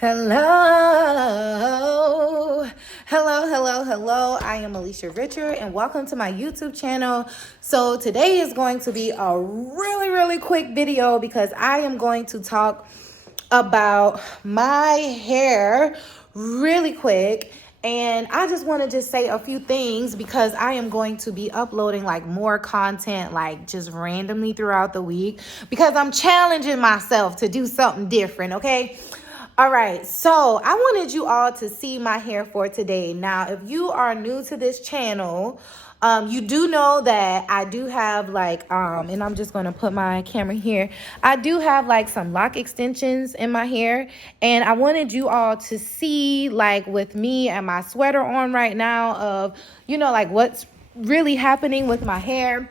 Hello, hello. I am Alicia Richard, and welcome to my YouTube channel. So today is going to be a really quick video because I am going to talk about my hair really quick. And I just want to just say a few things because I am going to be uploading like more content like just randomly throughout the week because I'm challenging myself to do something different, okay? All right, so I wanted you all to see my hair for today. Now, if you are new to this channel, you do know that I do have like, and I'm just gonna put my camera here. I do have like some lock extensions in my hair, and I wanted you all to see like with me and my sweater on right now of, like what's really happening with my hair.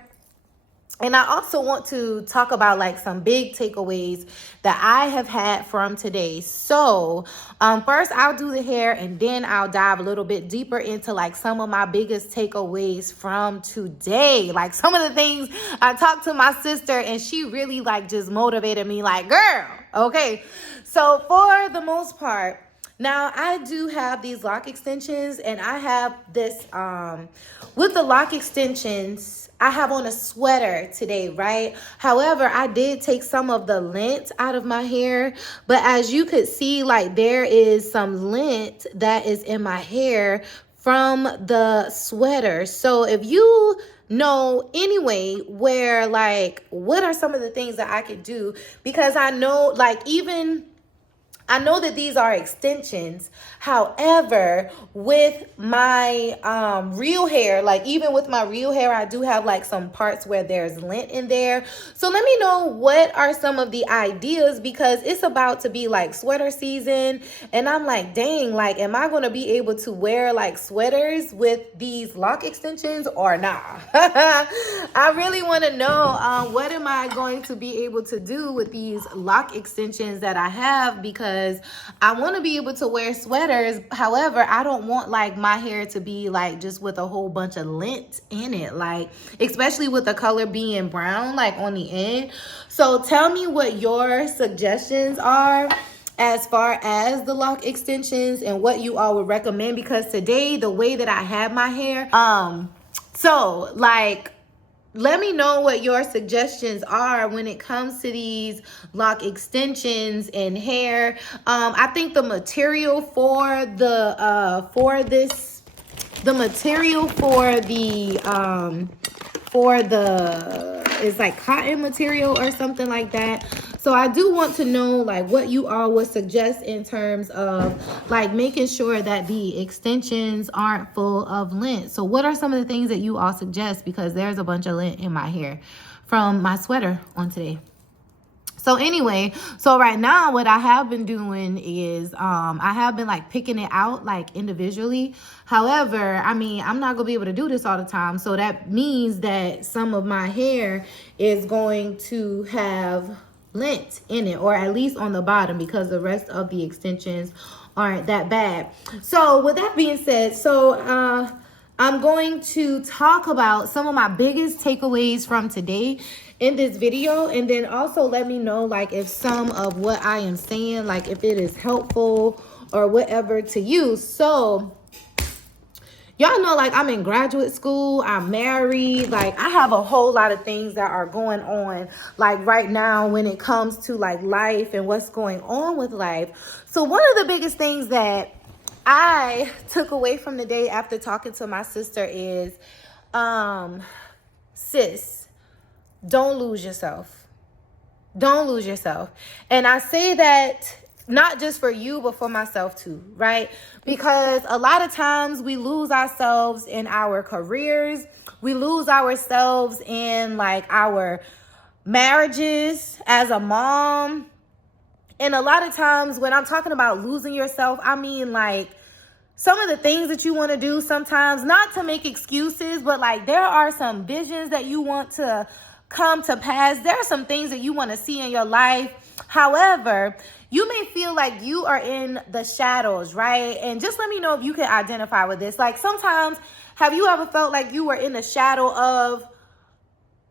And I also want to talk about like some big takeaways that I have had from today. So first I'll do the hair and then I'll dive a little bit deeper into like some of my biggest takeaways from today. Like some of the things I talked to my sister and she really like just motivated me like, girl, okay. So for the most part, now I do have these lock extensions and I have this, with the lock extensions, I have on a sweater today, right? However, I did take some of the lint out of my hair, but as you could see, like there is some lint that is in my hair from the sweater. So if you know anyway where like, what are some of the things that I could do? Because I know I know that these are extensions. However, with my real hair, like even with my real hair, I do have like some parts where there's lint in there. So let me know what are some of the ideas because it's about to be like sweater season. And I'm like, dang, like, am I going to be able to wear like sweaters with these lock extensions or not? I really want to know what am I going to be able to do with these lock extensions that I have because I want to be able to wear sweaters. However, I don't want like my hair to be like just with a whole bunch of lint in it, like especially with the color being brown like on the end. So tell me what your suggestions are as far as the lock extensions and what you all would recommend because today the way that I have my hair, so like let me know what your suggestions are when it comes to these lock extensions and hair. I think the material for the is like cotton material or something like that. So I do want to know like what you all would suggest in terms of like making sure that the extensions aren't full of lint. So what are some of the things that you all suggest? Because there's a bunch of lint in my hair from my sweater on today. So anyway, so right now what I have been doing is I have been like picking it out like individually. However, I mean, I'm not gonna be able to do this all the time. So that means that some of my hair is going to have lint in it, or at least on the bottom, because the rest of the extensions aren't that bad. So with that being said, I'm going to talk about some of my biggest takeaways from today in this video, and then also let me know like if some of what I am saying, like if it is helpful or whatever to you. So y'all know like I'm in graduate school, I'm married, like I have a whole lot of things that are going on like right now when it comes to like life and what's going on with life. So one of the biggest things that I took away from the day after talking to my sister is, sis, don't lose yourself. Don't lose yourself. And I say that not just for you, but for myself too, right? Because a lot of times we lose ourselves in our careers. We lose ourselves in like our marriages as a mom. And a lot of times when I'm talking about losing yourself, I mean like some of the things that you want to do sometimes, not to make excuses, but like there are some visions that you want to come to pass. There are some things that you want to see in your life. However, you may feel like you are in the shadows, right? And just let me know if you can identify with this. Like sometimes, have you ever felt like you were in the shadow of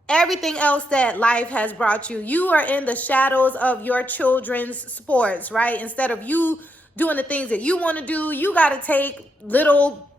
everything else that life has brought you? You are in the shadows of your children's sports, right? Instead of you doing the things that you want to do. You got to take little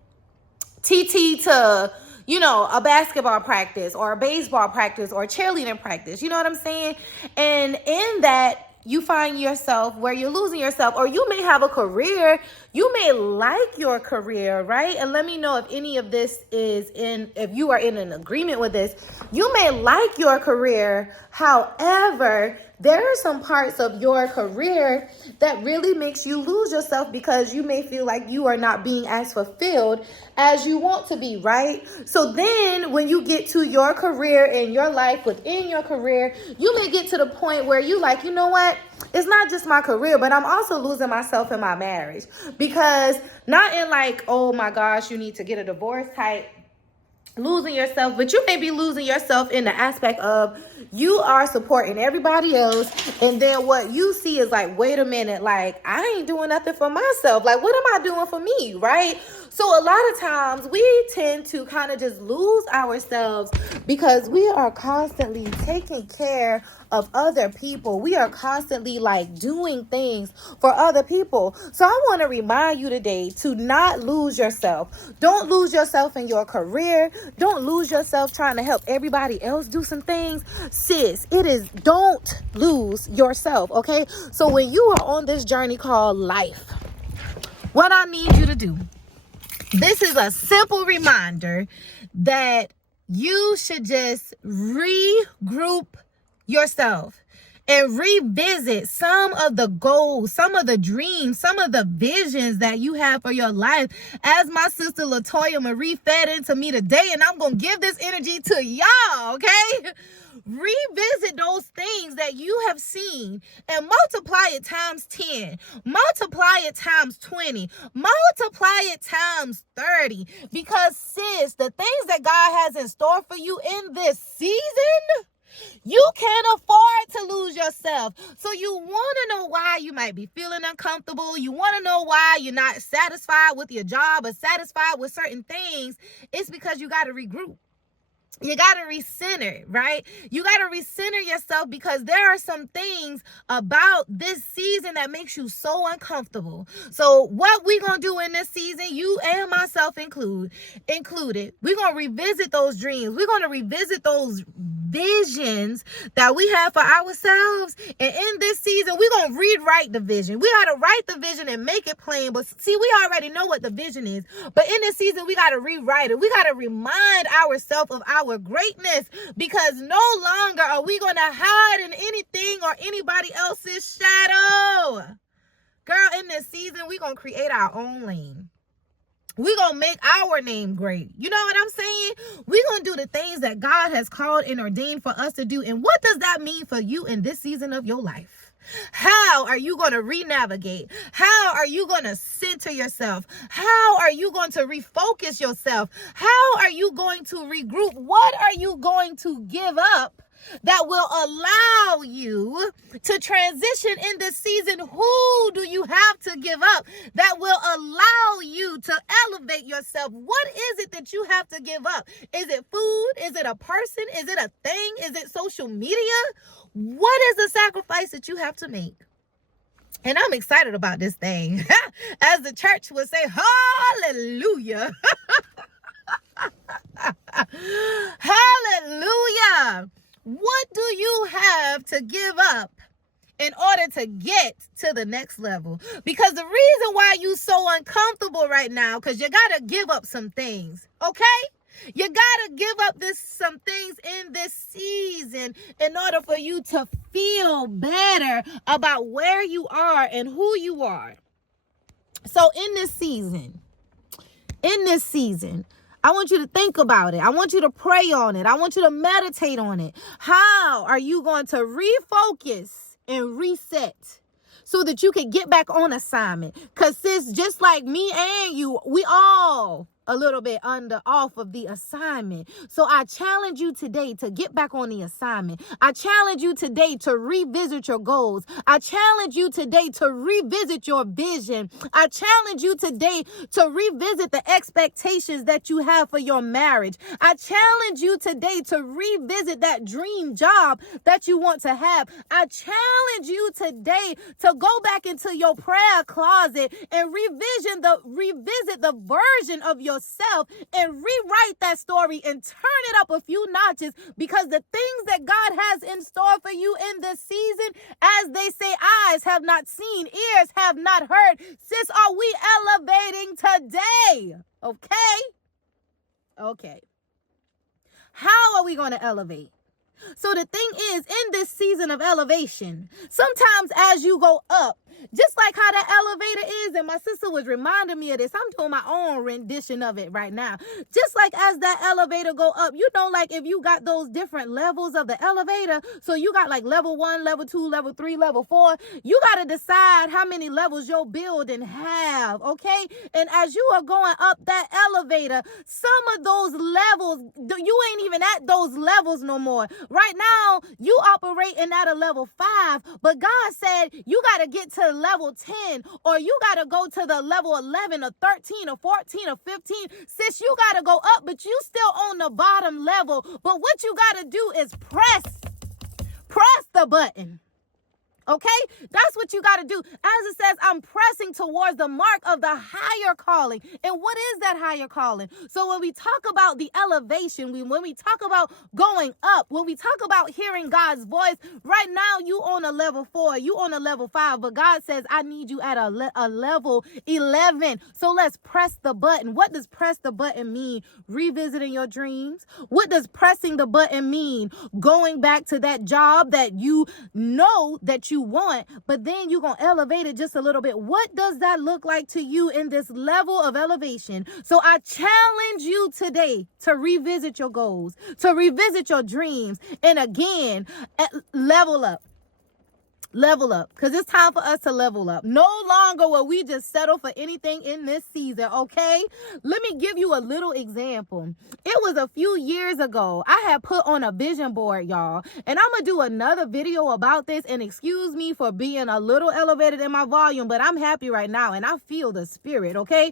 TT to, a basketball practice or a baseball practice or a cheerleading practice. You know what I'm saying? And in that, you find yourself where you're losing yourself, or you may have a career. You may like your career, right? And let me know if any of this if you are in an agreement with this. You may like your career. However, there are some parts of your career that really makes you lose yourself because you may feel like you are not being as fulfilled as you want to be, right? So then when you get to your career and your life within your career, you may get to the point where you like, you know what? It's not just my career, but I'm also losing myself in my marriage. Because not in like, oh my gosh, you need to get a divorce type losing yourself, but you may be losing yourself in the aspect of you are supporting everybody else, and then what you see is like, wait a minute, like I ain't doing nothing for myself. Like, what am I doing for me, right? So a lot of times we tend to kind of just lose ourselves because we are constantly taking care of other people. We are constantly like doing things for other people. So I want to remind you today to not lose yourself. Don't lose yourself in your career. Don't lose yourself trying to help everybody else do some things. Sis, don't lose yourself, okay? So when you are on this journey called life, what I need you to do, this is a simple reminder that you should just regroup yourself and revisit some of the goals, some of the dreams, some of the visions that you have for your life. As my sister Latoya Marie fed into me today, and I'm going to give this energy to y'all, okay? Revisit those things that you have seen and multiply it times 10, multiply it times 20, multiply it times 30. Because sis, the things that God has in store for you in this season, you can't afford to lose yourself. So you want to know why you might be feeling uncomfortable. You want to know why you're not satisfied with your job or satisfied with certain things. It's because you got to regroup. You got to recenter, right? You got to recenter yourself because there are some things about this season that makes you so uncomfortable. So what we going to do in this season, you and myself included, we're going to revisit those dreams. We're going to revisit those visions that we have for ourselves. And in this season, we're going to rewrite the vision. We got to write the vision and make it plain. But see, we already know what the vision is. But in this season, we got to rewrite it. We got to remind ourselves of our greatness, because no longer are we going to hide in anything or anybody else's shadow. Girl, in this season, we're going to create our own lane. We're going to make our name great. You know what I'm saying? We're going to do the things that God has called and ordained for us to do. And what does that mean for you in this season of your life? How are you going to re-navigate? How are you going to center yourself? How are you going to refocus yourself? How are you going to regroup? What are you going to give up that will allow you to transition in this season? Who do you have to give up that will allow you to elevate yourself? What is it that you have to give up? Is it food? Is it a person? Is it a thing? Is it social media? What is the sacrifice that you have to make? And I'm excited about this thing. As the church would say, hallelujah. Hallelujah. What do you have to give up in order to get to the next level? Because the reason why you so uncomfortable right now, because you got to give up some things, okay? You got to give up some things in this season in order for you to feel better about where you are and who you are. So in this season, I want you to think about it. I want you to pray on it. I want you to meditate on it. How are you going to refocus and reset so that you can get back on assignment? Because sis, just like me and you, we all a little bit off of the assignment. So I challenge you today to get back on the assignment. I challenge you today to revisit your goals. I challenge you today to revisit your vision. I challenge you today to revisit the expectations that you have for your marriage. I challenge you today to revisit that dream job that you want to have. I challenge you today to go back into your prayer closet and revisit the version of yourself and rewrite that story and turn it up a few notches, because the things that God has in store for you in this season, as they say, eyes have not seen, ears have not heard. Sis, are we elevating today? Okay. How are we going to elevate? So the thing is, in this season of elevation, sometimes as you go up, just like how that elevator is, and my sister was reminding me of this, I'm doing my own rendition of it right now. Just like as that elevator go up, you know, like if you got those different levels of the elevator, so you got like level 1, level 2, level 3, level 4, you got to decide how many levels your building have, okay? And as you are going up that elevator, some of those levels, you ain't even at those levels no more. Right now, you operating at a level 5, but God said you got to get to level 10, or you got to go to the level 11 or 13 or 14 or 15. Sis, you got to go up, but you still on the bottom level. But what you got to do is press the button. Okay, that's what you got to do. As it says, I'm pressing towards the mark of the higher calling. And what is that higher calling? So when we talk about the elevation, when we talk about going up, when we talk about hearing God's voice, right now you on a level 4, you on a level 5, but God says, I need you at a level 11. So let's press the button. What does press the button mean? Revisiting your dreams. What does pressing the button mean? Going back to that job that you know that you want, but then you're going to elevate it just a little bit. What does that look like to you in this level of elevation? So I challenge you today to revisit your goals, to revisit your dreams, and again, level up. Level up, because it's time for us to level up. No longer will we just settle for anything in this season, okay? Let me give you a little example. It was a few years ago. I had put on a vision board, y'all, and I'm going to do another video about this, and excuse me for being a little elevated in my volume, but I'm happy right now, and I feel the spirit, okay?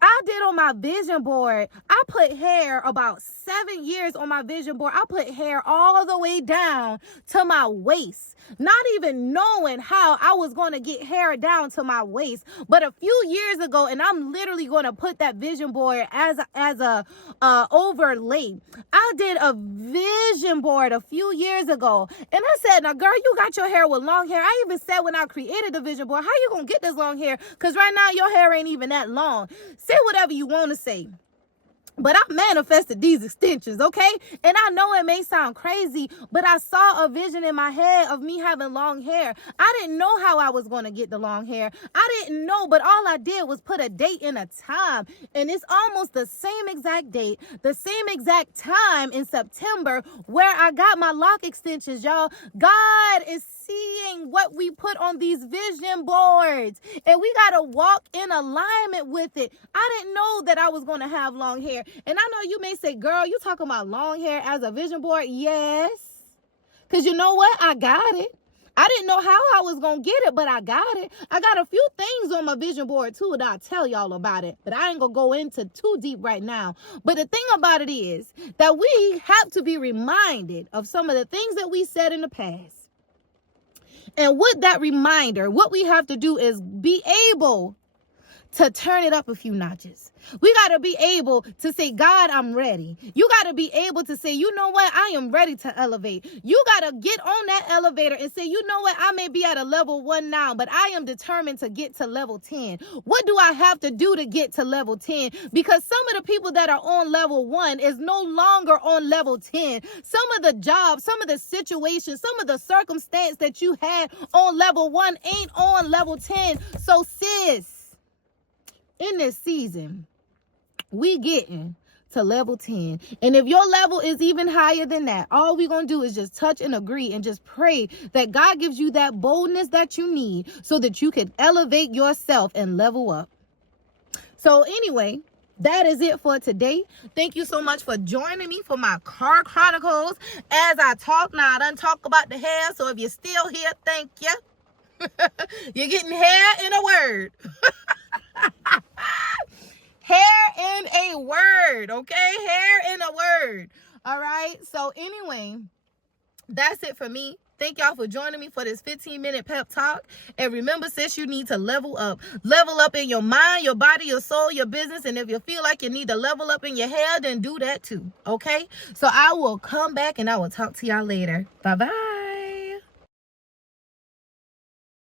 I did on my vision board, I put hair about 7 years on my vision board. I put hair all the way down to my waist, not even knowing how I was going to get hair down to my waist. But a few years ago, and I'm literally going to put that vision board as a overlay. I did a vision board a few years ago, and I said, now girl, you got your hair with long hair. I even said when I created the vision board, how you going to get this long hair? Because right now your hair ain't even that long. Say whatever you want to say, but I manifested these extensions, okay? And I know it may sound crazy, but I saw a vision in my head of me having long hair. I didn't know how I was going to get the long hair. I didn't know, but all I did was put a date and a time. And it's almost the same exact date, the same exact time in September where I got my lock extensions, y'all. God is seeing what we put on these vision boards, and we got to walk in alignment with it. I didn't know that I was going to have long hair. And I know you may say, girl, you talking about long hair as a vision board? Yes. Because you know what? I got it. I didn't know how I was going to get it, but I got it. I got a few things on my vision board too that I'll tell y'all about it, but I ain't going to go into too deep right now. But the thing about it is that we have to be reminded of some of the things that we said in the past. And with that reminder, what we have to do is be able to turn it up a few notches. We got to be able to say, God, I'm ready. You got to be able to say, you know what? I am ready to elevate. You got to get on that elevator and say, you know what? I may be at a level 1 now, but I am determined to get to level 10. What do I have to do to get to level 10? Because some of the people that are on level 1 is no longer on level 10. Some of the jobs, some of the situations, some of the circumstance that you had on level 1 ain't on level 10. So sis, in this season, we getting to level 10. And if your level is even higher than that, all we're going to do is just touch and agree and just pray that God gives you that boldness that you need so that you can elevate yourself and level up. So anyway, that is it for today. Thank you so much for joining me for my car chronicles. As I talk now, I done talk about the hair, so if you're still here, thank you. You're getting hair in a word. Hair in a word, okay? Hair in a word. All right. So anyway, that's it for me. Thank y'all for joining me for this 15-minute pep talk. And remember, sis, you need to level up. Level up in your mind, your body, your soul, your business. And if you feel like you need to level up in your hair, then do that too. Okay? So I will come back and I will talk to y'all later. Bye-bye.